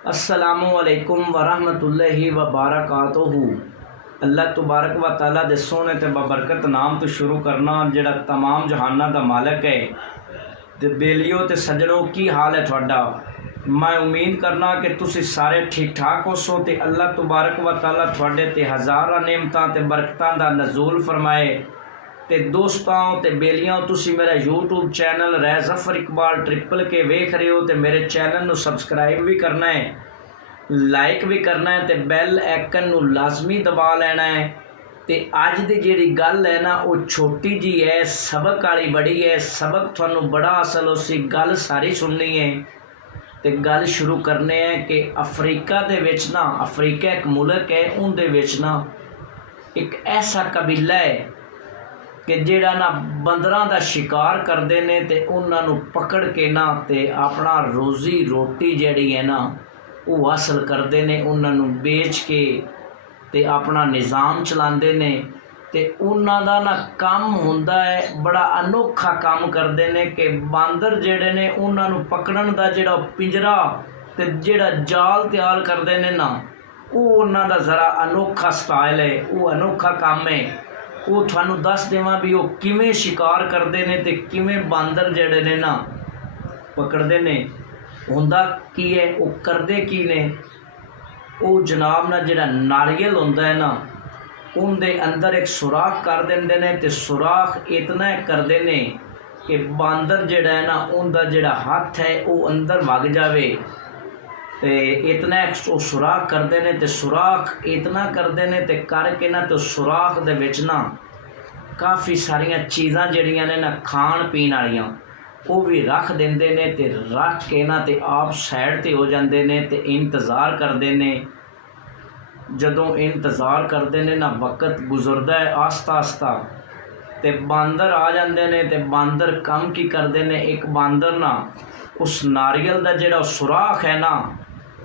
अस्सलामुअलैकुम वरहमतुल्लाहि वबरकातुहू। अल्लाह तबारक व तआला दे सोहने ते बबरकत नाम तो शुरू करना जिहड़ा तमाम जहाना दा मालक है। ते बेलियो ते सजणों की हाल है तुहाडा। मैं उम्मीद करना कि तुसी सारे ठीक ठाक होसो ते अल्लाह तबारक व तआला तुहाडे ते हज़ारां नेमतां ते बरकतां दा नज़ूल फरमाए। ते दोस्तों ते बेलियों तुसी मेरा यूट्यूब चैनल रै ज़फ़र इकबाल ट्रिपल के वेख रहे हो तो मेरे चैनल नू सबसक्राइब भी करना है, लाइक भी करना है, तो बैल आइकन नू लाजमी दबा लेना है। तो अज की जिहड़ी गल है ना वो छोटी जी है, सबक वाली बड़ी है। सबक तुहानू बड़ा असल उसी गल सारी सुननी है। तो गल शुरू करने हैं कि अफ्रीका दे विच ना, अफ्रीका एक मुल्क है, उनदे विच ना एक ऐसा कबीला है कि जिहड़ा ना बंदरां दा शिकार करते हैं तो उन्होंने पकड़ के ना ते अपना रोज़ी रोटी जिहड़ी है ना वो हासिल करते हैं। उन्होंने बेच के ते अपना निज़ाम चलाते हैं। तो उन्हों का ना काम हुंदा है, बड़ा अनोखा काम करते हैं कि बांदर जिहड़े ने उन्होंने पकड़न का जिहड़ा पिंजरा ते जिहड़ा जाल तैयार करते हैं ना वो उन्हों का ज़रा अनोखा स्टाइल है, वो अनोखा काम है। वो थानू दस देवां भी वो किवें शिकार करते हैं तो किवें बांदर जिहड़े ने ना पकड़ते हैं। हुंदा की है, वो करते की ने, वो जनाब ना जिहड़ा नारियल हुंदा है ना उनके अंदर एक सुराख कर देंदे ने। ते सुराख इतना करते हैं कि बांदर जिहड़ा है ना उनका जिहड़ा हथ है वो अंदर वग जावे। तो इतना वो सुराख करते हैं। तो सुराख इतना करते हैं तो करके ना तो सुराख दे विच ना काफ़ी सारिया चीज़ां जिहड़ियां ने ना खाण पीण वालियां वो भी रख देंदे ने। ते रख के ना ते आप साइड ते हो जाते हैं तो इंतज़ार करते हैं। जदों इंतज़ार करते हैं ना वक्त गुजरता है आस्ता आस्ता तो बांदर आ जाते हैं। तो बांदर काम की करते हैं, एक बांदर ना उस नारियल का जिहड़ा सुराख है ना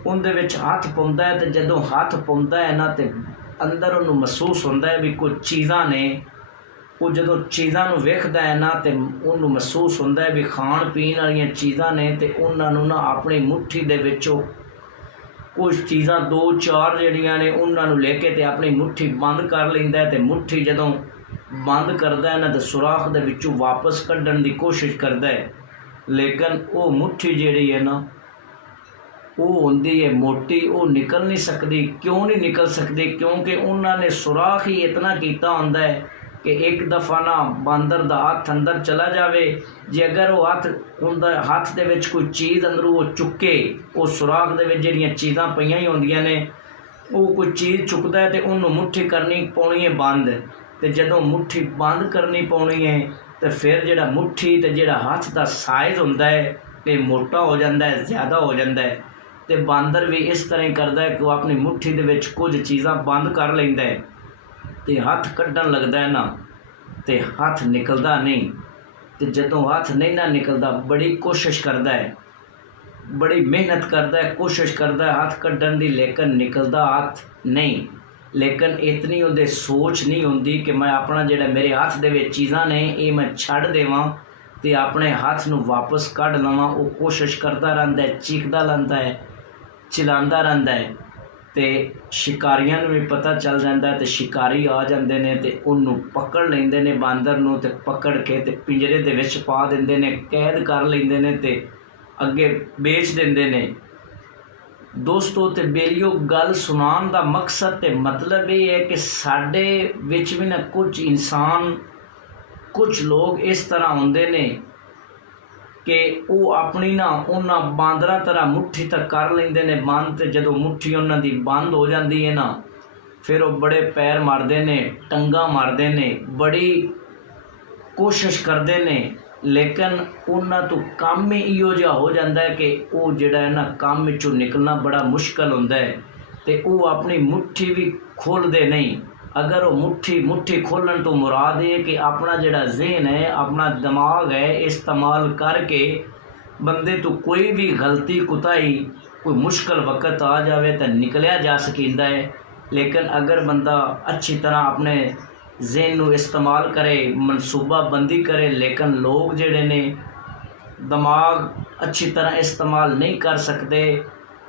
उनदे विच हथ पाउंदा है। तो जदों हथ पाउंदा है ना तो अंदर उन्होंने महसूस होंदा है भी कुछ चीज़ां ने। वो जदों चीज़ां नूं वेखदा है ना तो उन्होंने महसूस होंदा है भी खाण पीण वालियां चीज़ां ने। तो उन्होंने ना अपनी मुट्ठी दे विचों कुछ चीज़ां दो चार जिहड़ियां ने उन्होंने लेके ते अपनी मुट्ठी बंद कर लैंदा है। तो मुट्ठी जदों बंद करता है ना तो सुराख दे विचों वापस कड्ढण दी कोशिश करता है, लेकिन वो मुट्ठी जिहड़ी है ना वो होंदी है मोटी, वो निकल नहीं सकती। क्यों नहीं निकल सकती? क्योंकि उन्होंने सुराख ही इतना किया होंदा है कि एक दफ़ा ना बांदर दा हथ अंदर चला जाए, जे अगर वो हथ उनका हथ दे विच कोई चीज़ अंदरों वो चुके, वो सुराख दे विच जिहड़ियां चीज़ां पईयां ही होंदियां ने, वो कोई चीज़ चुकता है तो उन्होंने मुट्ठी करनी पाउणी है बंद। तो जदों मुट्ठी बंद करनी पाउणी है तो फिर जिहड़ा मुट्ठी ते जिहड़ा हथ दा साइज़ होंदा है ये मोटा हो जाता है, ज़्यादा हो जाता है। तो बांदर भी इस तरह ही करता है कि वह अपनी मुट्ठी दे विच कुछ चीज़ां बंद कर लैंदा है तो हथ कड्ढण लगता है ना तो हथ निकलता नहीं। तो जदों हथ नहीं ना निकलता बड़ी कोशिश करता है, बड़ी मेहनत करता है, कोशिश करता है हथ कड्ढण दी, लेकिन निकलता हथ नहीं। लेकिन इतनी उहदे सोच नहीं होंदी कि मैं अपना जिहड़ा मेरे हथ दे विच चीज़ां ने ये मैं छड्ड देवां ते अपने हथ नूं वापस कढ लवां। वो कोशिश करता रहता है, चीखदा रहता है, चिल्लांदा रहता है। तो शिकारियों भी पता चल जाता है तो शिकारी आ जाते हैं तो उन्होंने पकड़ लेंदे ने बांदर नूं ते पकड़ के ते पिंजरे दे विच पा देंदे ने, कैद कर लेंदे ने ते अगे बेच देंदे ने। दोस्तों ते बेलियो गल सुनान दा मकसद ते मतलब ये है कि साडे विच भी ना कुछ इंसान, कुछ लोग इस तरह होंदे ने कि वो अपनी ना उन्होंने बांदर तरह मुट्ठी तक कर लेंदे ने बंद। ते जदों मुट्ठी उन्हों दी बंद हो जाती है ना फिर वो बड़े पैर मारते ने, टंगा मारते ने, बड़ी कोशिश करते ने, लेकिन उन्हों तो काम ही इहो जिहा हो जाता है कि वो जिहड़ा है ना काम विचों निकलना बड़ा मुश्किल होंदा है। तो वो अपनी मुट्ठी भी खोलते नहीं। अगर वो मुट्ठी खोलन तो मुराद है कि अपना जिहड़ा जहन है, अपना दिमाग है, इस्तेमाल करके बंदे तो कोई भी गलती कुताही कोई मुश्किल वक्त आ जाए तो निकलिया जा सकींदा है। लेकिन अगर बंदा अच्छी तरह अपने जहन नूं इस्तेमाल करे, मनसूबाबंदी करे, लेकिन लोग जिहड़े ने दिमाग अच्छी तरह इस्तेमाल नहीं कर सकते,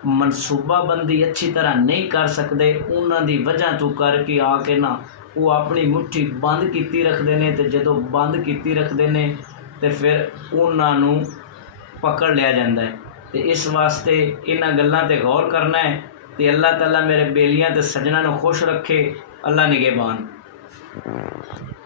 ਮਨਸੂਬਾਬੰਦੀ ਅੱਛੀ ਤਰ੍ਹਾਂ ਨਹੀਂ ਕਰ ਸਕਦੇ, ਉਹਨਾਂ ਦੀ ਵਜ੍ਹਾ ਤੋਂ ਕਰਕੇ ਆ ਕੇ ਨਾ ਉਹ ਆਪਣੀ ਮੁੱਠੀ ਬੰਦ ਕੀਤੀ ਰੱਖਦੇ ਨੇ, ਅਤੇ ਜਦੋਂ ਬੰਦ ਕੀਤੀ ਰੱਖਦੇ ਨੇ ਤੇ ਫਿਰ ਉਹਨਾਂ ਨੂੰ ਪਕੜ ਲਿਆ ਜਾਂਦਾ ਹੈ। ਤੇ ਇਸ ਵਾਸਤੇ ਇਹਨਾਂ ਗੱਲਾਂ 'ਤੇ ਗੌਰ ਕਰਨਾ ਹੈ। ਤੇ ਅੱਲਾਹ ਤਾਲਾ ਮੇਰੇ ਬੇਲੀਆਂ ਤੇ ਸੱਜਣਾ ਨੂੰ ਖੁਸ਼ ਰੱਖੇ। ਅੱਲਾ ਨਿਗਹਿਬਾਨ।